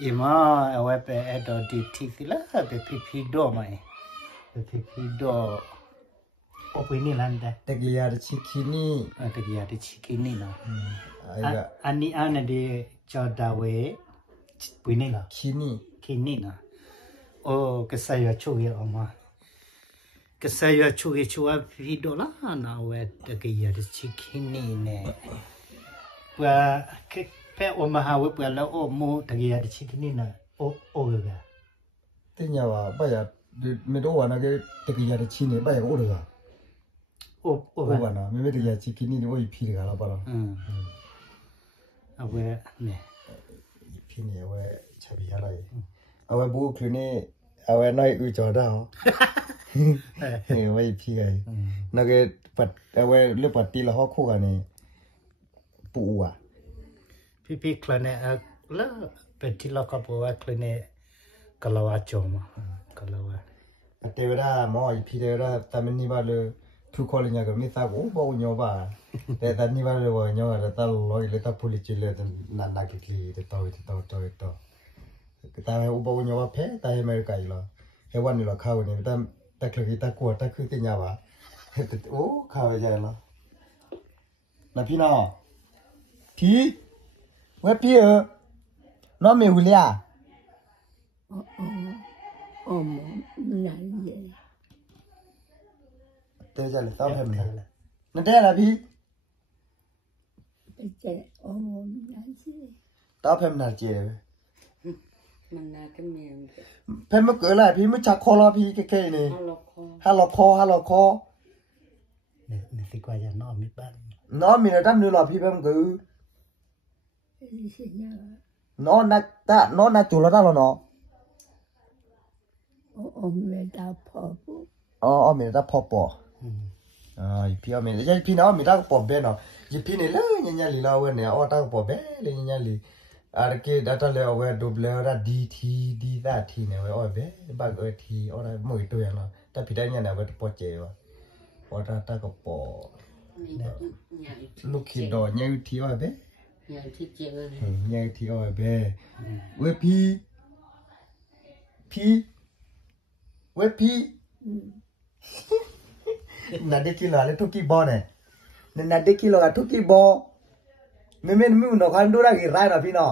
อีมาเอาไว้ไปแอดดิทีสิละไปพีดอไหมไปพีดอโอปินี่ลันเดตะกี้ยาชิคินี่ตะกี้ดิชิกินี่นะอันนี้อันนี้จอดาเวปินี่ละคินี่นะโอ้ก็ใส่ยาชูยออกมาก็ใส่ยาชูยชัวพีดอละนะเวตะกี้ยาดิชิกินี่เนี่ยว่าแค่อมาหาวิปแล้วโอโมตะกี้ยาดิชิกินี่นะโอเลย ติญาว่าบ่อยไม่รู้ว่านะก็ตะกี้ยาชินี่บ่อยก็โอ้เลยโอ้ว่านะไม่ตะกี้ยาชิคินี่โอ้ยพี่เลยละป่ะล่ะเอาไว้เนี่ยพี่เนี่ยเอาไว้ชาบีอะไรเอาไว้บูคือนี่เอาไว้น้อยอุจอดาไว้พี่ไงนักก็ปัดเอาไว้เลือกปัดตีละห้อคู่กันนี่ปูอ่ะพี่คลาเนี่ยแล้วเป็นที่เราก็บอกว่าคลาเนี่ยกะลาวาจอมกะลาวาเทวดามอพี่เทวดาตามันนี่บ้าเลยทุกคนเลยก็ไม่ทราบโอ้บอกโยบ้าแต่ตอนนี้บ้าเลยว่าโยอะไรตลอดเลยตาพูลิจิเลยนักกิจเลยต่อแต่ให้อุบบอกโยว่าเพ่แต่ให้ไม่ไกลหรอกให้วันนี้เราเข้าเนี่ยแต่คลิกตากลัวตาคือติญาว่าโอ้เข้าใจแล้วแล้วพี่น้องพี่เว้ยพี่น้องไม่หุ่นเลยอ่ะนั่นเองเตะจังเลยตอบให้มันนั่นเตะอะไรพี่เจ๊นั่นสิตอบให้มันเจ๊มันน่าจะมีเพิ่มมาเกิดอะไรพี่ไม่จักคอละพี่แค่ๆนี่ฮัลโหลคอเนี่ยสิกว่าจะนอนมิบ้านน้องมีอะไรตั้งนึกหรอพี่เพิ่มคือน้องน่าจุลตั้งหรอเนาะไม่ได้พอปุ๊ไม่ได้พอปอพี่เอาไม่ได้พี่น้องไม่ได้ปอเบนเนาะยี่พี่นี่เลยยังลีลาเว้ยเนี่ยตั้งปอเบเลยยังลีque data le over double ora dt that t ne we obe ba go t ora mo to ya la ta phida nya na we po che wa ora ta ko po luki do nya t obe nya t obe we pi na de kilo ale to ki bo ne na de kilo ga to ki bo me no kan do ra ki rai na pi no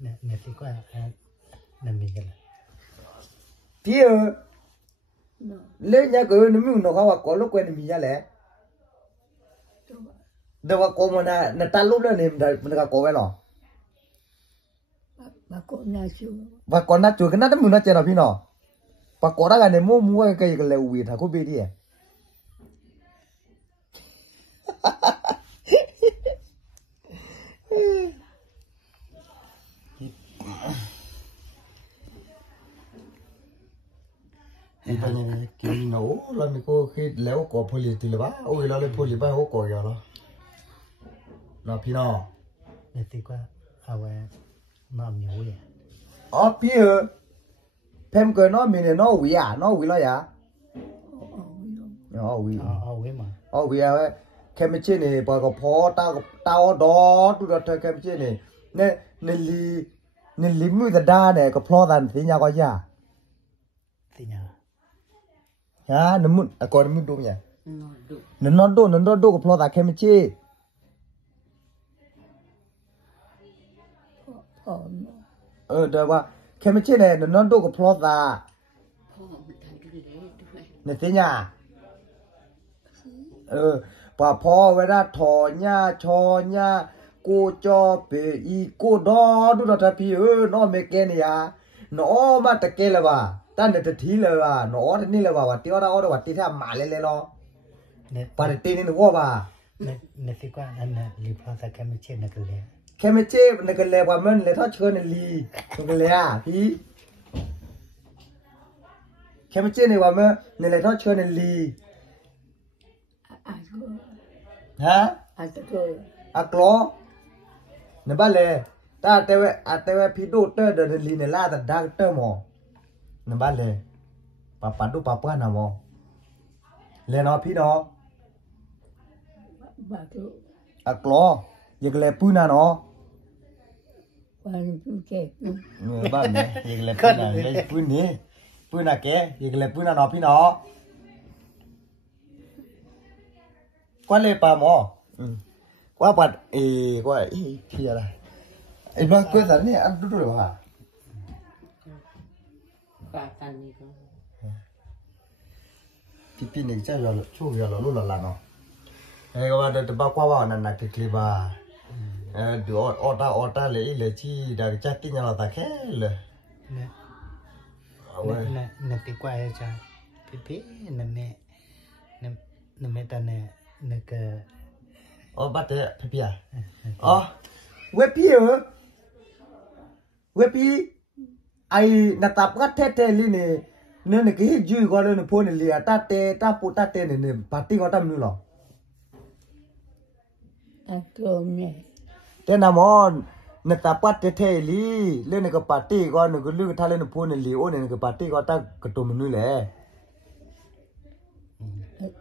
เนี่ยสิกว่านั่นมีกันพี่เล่นยังก็นึกว่าเขาว่าก็ลูกเว้นมีอะไรเดี๋ยวว่าโกมันน่ะตาลูกเลยมันก็โกไว้หรอมาก่อนนะจูกันน่ะมึงน่ะเจอพี่เนาะปากกอดกันเนี่ยมูก็ยังเลยวีท่ากูเบดีนี่เป็นยังไงกินเนาะเราไม่ก็คิดแล้วก็พอลีติลบ้าโอ้ยเราเลยพอลีบ้าเขาก็ยาละเราพี่น้องเนี่ยสิกว่าเอาไว้น้ำเหนียวเลยพี่เพิ่มเกินน้องมีเนี่ยน้องวิแล้วยาเอาไว้มาวิแค่ไม่ใช่เนี่ยปากกพอตาดอดูดแค่ไม่ใช่เนี่ยเนี่ยลิมือจะได้เนี่ยก็พลอดันสิญาก็ยาสิญาฮะน้ำมันก่อนน้ำมันดูเนี่ยนอนดูก็พลอดแค่ไม่ใช่เดี๋ยวว่าแค่ไม่ใช่เนี่ยนอนดูก็พลอดเนี่ยสิญาป่าพอเวลาถอหญ้าชอหญ้ากูจอเปอีกูดอดูดอพี่น้องเมแกเนี่ยน้อมาตะเกลว่าตั้งแต่ทีเลยว่าน้อนี่เลยว่าที่เราเอาวัดที่ทำมาเลยเนาะปาร์ตี้นี่หนูว่าเนี่ยสิกว่าอันนั้นรีพอร์ตแค่ไม่ใช่นักเรียนแค่ไม่ใช่นักเรียนว่ามันเลยถ้าเชิญลีนักเรียนพี่แค่ไม่ใช่เนี่ยว่ามันเลยถ้าเชิญลีฮะอักล้อเนี่ยบ้านเลยแต่ว่าพี่ดูเตอร์เดินลีเนี่ยล่าแต่ดักเตอร์หมอเนี่ยบ้านเลยป้าดูป้าหน้าหมอเลยเนาะพี่เนาะ อะกลอยังเลยปูน่ะเนาะ วันผู้เก็บ บ้านเนี่ยยังเลยปูน่ะยังปูนี่ปูน่ะแกยังเลยปูน่ะเนาะพี่เนาะกว่าเลยปาหมอกว่าปัดกว่าที่อะไรไอ้บ้านกูสันนี่อันดูเลยว่ะ ปาตันนี่ก็ พี่นี่จะอยู่ช่วยอยู่หล่อละเนาะไอ้ก็ว่าเดี๋ยวบ้าว่านั่นนักคลิปบ้าดูออต้าเลยที่เดี๋ยวจะกินยังเราตะแค่เลยเนี่ยติกว่าจะพี่นั่นแม่นั่นแม่ตาเนี่ยนั่นก็อ๋อบัดเตะพี่อ๋อเว็บพี่เหรอเว็บพี่ไอ้นักตับก็เท่ๆลีเนี่ยเนี่ยก็ให้จุยก็เลยเนี่ยพูดเนี่ยลีตาเตะตาปูตาเตะเนี่ยปาร์ตี้ก็ทำนู่นหรอตัดตัวเนี่ย แต่น้ำมันนักตับก็เท่ๆลีเล่นเนี่ยก็ปาร์ตี้ก็เนี่ยก็ลูกท่าเล่นพูดเนี่ยลีโอเนี่ยก็ปาร์ตี้ก็ตากระตุ้มนู่นแหละ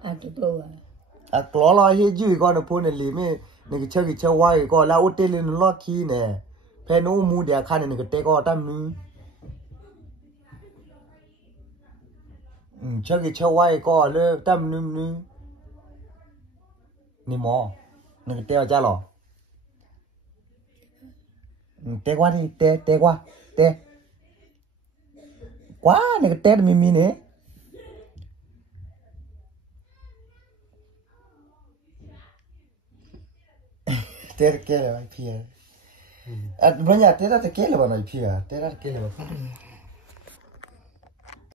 อัดตัวอะกลัวเราให้จุยก็เนี่ยพูดเนี่ยลีไม่เนี่ยก็เชื่อไว้ก็แล้วอุตเตลินล็อกขี้เนี่ยแพ้นู้มูเดียข้าเนี่ยก็เตะก็ทำนู่นเชื่อไว้ก็เลยทำนู่นนี่หมอนี่ก็เตะจ้าหรอเตะกว่าดิเตะกว่าเตะกว่านี่ก็เตะมีเนี่ยเตะเกลือไอ้พี่อ่ะบรรยากาศเตะได้เกลือบ้างไอ้พี่อ่ะเตะได้เกลือบ้าง